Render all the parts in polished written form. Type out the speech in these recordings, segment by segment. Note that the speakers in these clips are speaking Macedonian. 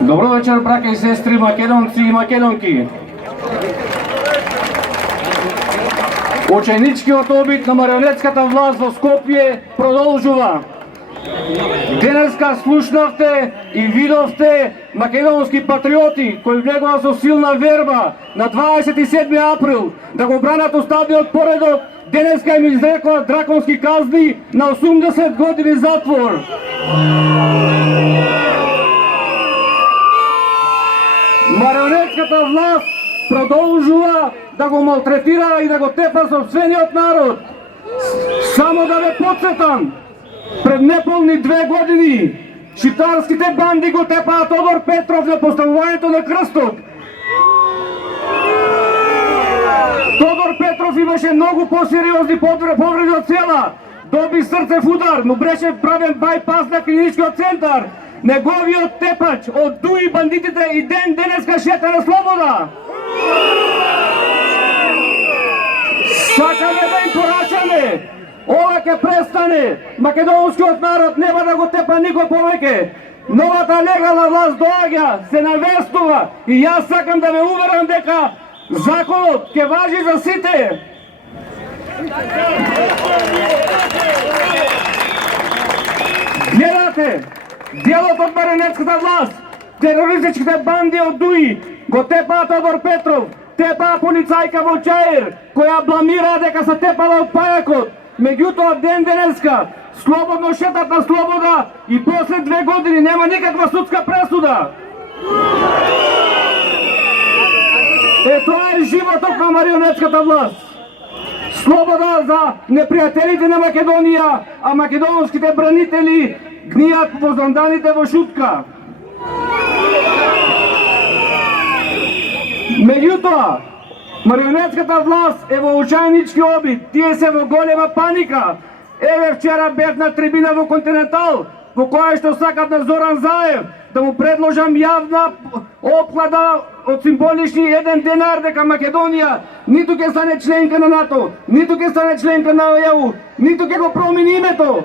Добро вечер, браќа и сестри, македонци и македонки. Ученичкиот обид на марионетската власт во Скопје продолжува. Денеска слушнавте и видовте македонски патриоти кои влегоа со силна верба на 27 април да го бранат уставниот поредок. Денеска им изрекоа драконски казни на 80 години затвор. Марионетската власт продолжува да го малтретира и да го тепа собствениот народ. Само да ве потсетам, пред неполни 2 години шиптарските банди го тепаа Тодор Петров за поставувањето на крстот. Тодор Петров имаше многу посериозни повреди од цела. Доби срцев удар, но беше правен байпас на клиничкиот центар. Неговиот тепач од ДУИ бандитите и ден денеска шета на слобода. Сакаме да им порачаме. Ова ќе престане. Македонскиот народ нема да го тепа никој повеќе. Новата легална власт доаѓа, се навестува и јас сакам да ве уверам дека законот ќе важи за сите. Гледате, делот од марионетската власт, терористичките банди од ДУИ го тепаа Тодор Петров, тепаа полицајка во Чаир, која бламира дека се тепала од пајакот. Меѓутоа ден денеска слободно шетат на слобода и после 2 години нема никаква судска пресуда. Тоа е животот на марионетската власт. Слобода за непријателите на Македонија, а македонските бранители гнијат во занданите во шутка. Меѓутоа, марионетската власт е во учајнички обид, тие се во голема паника. Еве вчера бев на трибина во Континентал, во која што сакат на Зоран Заев да му предложам јавна опклада од символични 1 денар дека Македонија ниту ќе стане членка на НАТО, ниту ќе стане членка на ЕУ, ниту ќе го промени името.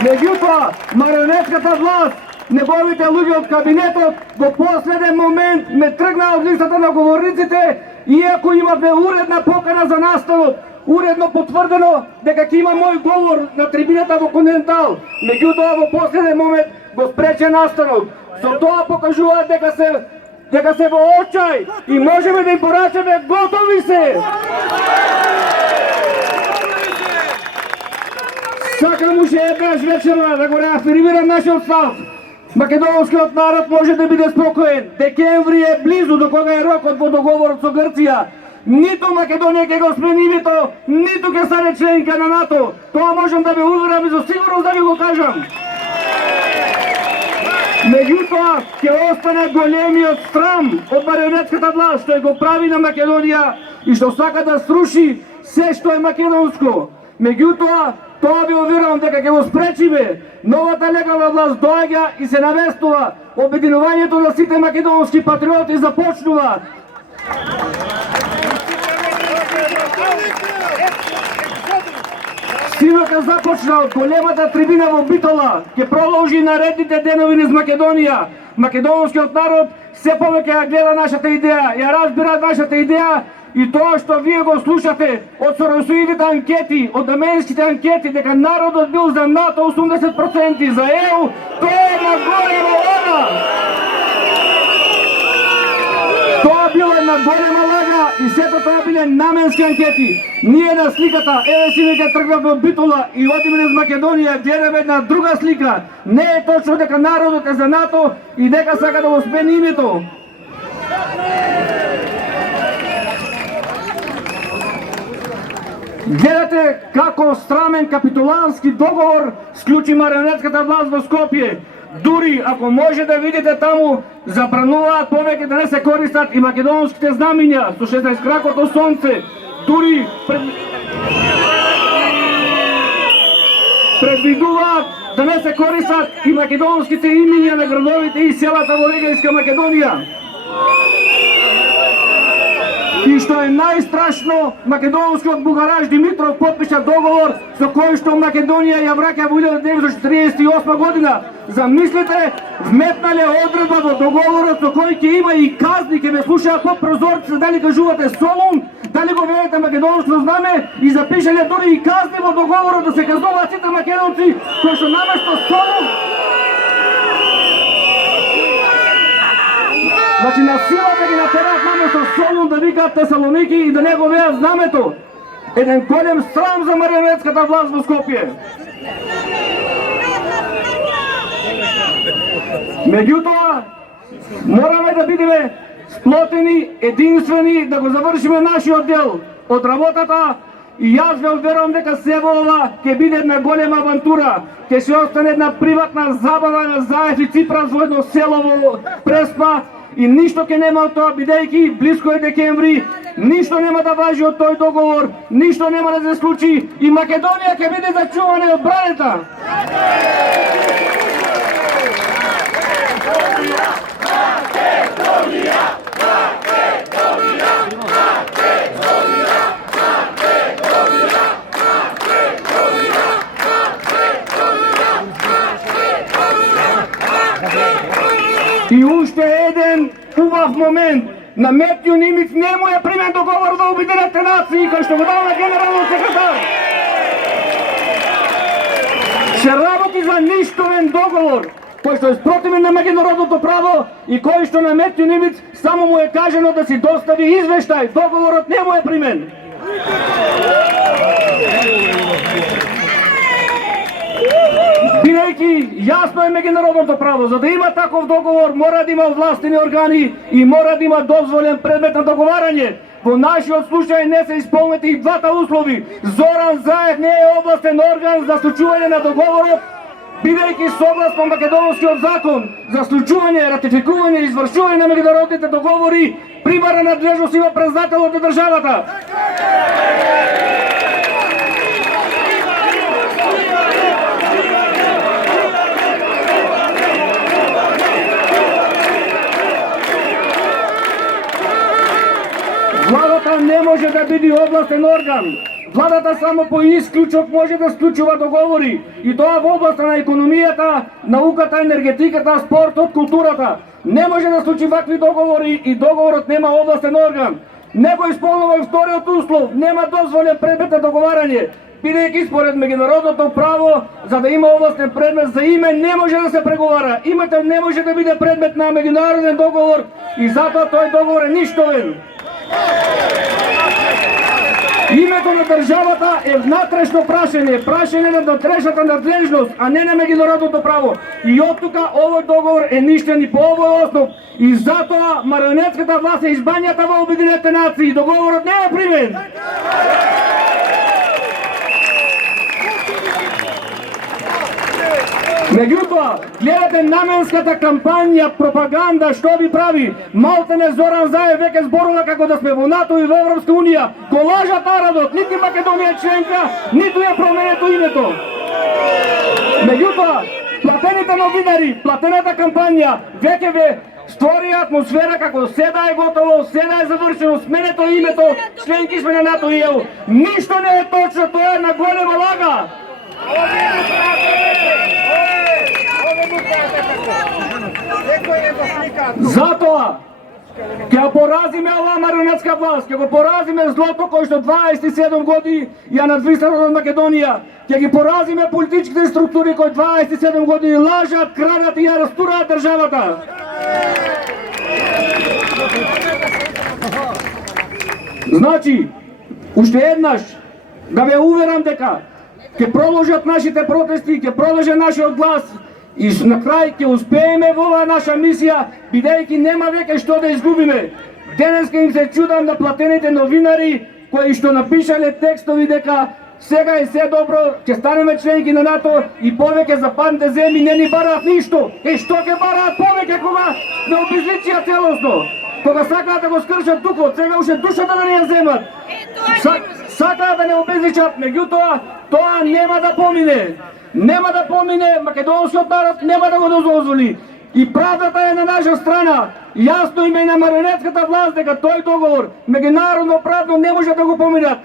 Меѓутоа, марионетската власт, неговите луѓе од кабинетот во последен момент ме тргнаа од листата на говорниците, иако имавме уредна покана за настанот, уредно потврдено дека ќе има мој говор на трибината во Континентал. Меѓутоа во последен момент го спрече настанот. Со тоа покажуваат дека се во очај и можеме да им порачаме готови се. Сакам уште еднаш вечерва да го реафирмирам нашиот став. Македонскиот народ може да биде спокоен. Декември е близу, до кога е рокот во договорот со Грција. Ниту Македонија ќе го смени името, ниту ќе стане членка на НАТО. Тоа можам да ве уверам и за сигурност да ви го кажам. Меѓутоа, ќе остане големиот срам од марионетската власт што го прави на Македонија и што сака да сруши се што е македонско. Меѓутоа, тоа ви уверувам дека ќе го спречиме. Новата легална власт доаѓа и се навестува. Обединувањето на сите македонски патриоти започнува. Синока започна од големата трибина во Битола, ќе продолжи наредните денови низ Македонија. Македонскиот народ се повеќе ја гледа нашата идеја, ја разбира нашата идеја и тоа што вие го слушате од соросоидите анкети, од аменските анкети, дека народот бил за НАТО 80%, за ЕУ, тоа е на голема лага. Тоа било една голема лага и сето тоа биле наменски анкети. Ние на сликата, еве си веќе тргнав во Битола и одиме низ Македонија, гледаме една друга слика. Не е точно дека народот е за НАТО и дека сака да го смени името. Гледате како срамен капитулански договор склучи марионетската власт во Скопје. Дури ако може да видите таму, забрануваат повеќе да не се користат и македонските знамиња со 16 кракото сонце. Дури предвидуваат да не се користат и македонските имиња на градовите и селата во Егејска Македонија. И што е најстрашно, македонскиот бугараш Димитров потпиша договор со кој што Македонија ја враќа во 1948 година. Замислите, вметнале одредба во договорот со кој ќе има и казни, ќе ме слушаат по прозорците дали кажувате Солун, дали го ведете македонско знаме и запишале дури и казни во договорот да се казнуваат сите македонци кои што наместо Солун. Значи на сила да ги натераат наместо Солун да викаат Тесалоники и да не го веат знамето. Еден голем срам за марионетската власт во Скопје. Меѓутоа, мораме да бидеме сплотени, единствени, да го завршиме нашиот дел од работата и јас ве уверувам дека се во ова ќе биде една голема авантура, ќе се остане една приватна забава на Заев и Ципрас во едно село во Преспа и ништо ќе нема од тоа, бидејќи блиско е декември, ништо нема да важи од тој договор, ништо нема да се случи и Македонија ќе биде зачувана и одбранета. И уште еден убав момент. На Метју Нимиц не му е примен договор во Обединетите нации, кој што го дава на генералниот секретар. Се работи за ништовен договор, кој што е спротивен на меѓународното право и кој што на Метју Нимиц само му е кажено да си достави извештај, договорот не му е примен. Бидејќи јасно е меѓународното право, за да има таков договор мора да има властени органи и мора да има дозволен предмет на договарање. Во нашиот случај не се исполнети и двата услови. Зоран Заев не е областен орган за склучување на договорот, бидејќи согласно македонскиот закон за склучување, ратификување и извршување на меѓународните договори примарна надлежност има председателот на државата. Владата не може да биде областен орган. Владата само по исклучок може да склучува договори. И тоа во областа на економијата, науката, енергетиката, спортот, културата. Не може да склучи вакви договори и договорот нема областен орган. Не го исполнува и вториот услов, нема дозволен предмет на договарање. Бидејќи според меѓународното право, за да има областен предмет за име, не може да се преговара. Името не може да биде предмет на меѓународен договор и затоа тој договор е ништовен. Името на државата е внатрешно прашање, прашање на внатрешната надлежност, а не на меѓународното право. И од тука овој договор е ништен и по овој основ. И затоа марионетската власт е избањата во Обединетите нации. Договорот не е примен. Меѓутоа, гледате наменската кампања, пропаганда, што ви прави? Малтене Зоран Заев веќе зборува како да сме во НАТО и во Европска унија. Го лажат народот, нити Македонија е членка, ниту ја променето името. Меѓутоа, платените новинари, платената кампања веќе ве створи атмосфера како седа е готово, седа е завршено, сменето името, членки сме на НАТО и ЕУ. Ништо не е точно, тоа е на голема лага. Затоа ќе поразиме оваа марионетска власт, ќе го поразиме злото кој што 27 години ја надвисна над Македонија, ќе ги поразиме политичките структури кои 27 години лажат, крадат и ја растураат државата. Значи, уште еднаш да ве уверам дека ќе продолжат нашите протести, ќе продолжи нашиот глас и на крај ќе успееме во оваа наша мисија, бидејќи нема веќе што да изгубиме. Денеска им се чудам на платените новинари кои што напишале текстови дека сега е се добро, ќе станеме членки на НАТО и повеќе западните земји не ни бараат ништо. Што ќе бараат повеќе кога не обезличија целосно? Кога сакаат да го скршат духот, сега уште душата да не ја земат. Сакаат да не обезличат, меѓутоа тоа нема да помине. Нема да помине, македонскиот народ нема да го дозволи. И правдата е на наша страна. Ясно им е на марионетската власт дека тој договор меѓународно правно не може да го поминат.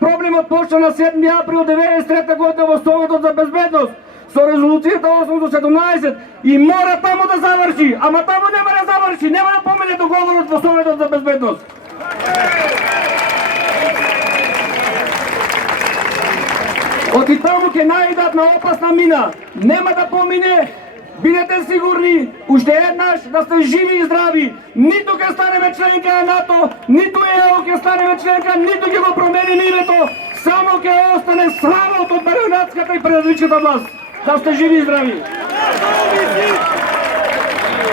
Проблемот почна на 7 април 1993 година во Советот за безбедност со резолуцијата 817 и мора таму да заврши, ама таму нема да заврши, нема да помине договорот во Советот за безбедност. Оти таму ќе најдат на опасна мина, нема да помине. Бидете сигурни, уште еднаш да сте живи и здрави. Ниту ќе станеме членка на НАТО, ниту ЕО ќе станеме членка, ниту ќе го промениме името. Само ќе остане срамот од марионетската и предавничката власт. Да сте живи и здрави.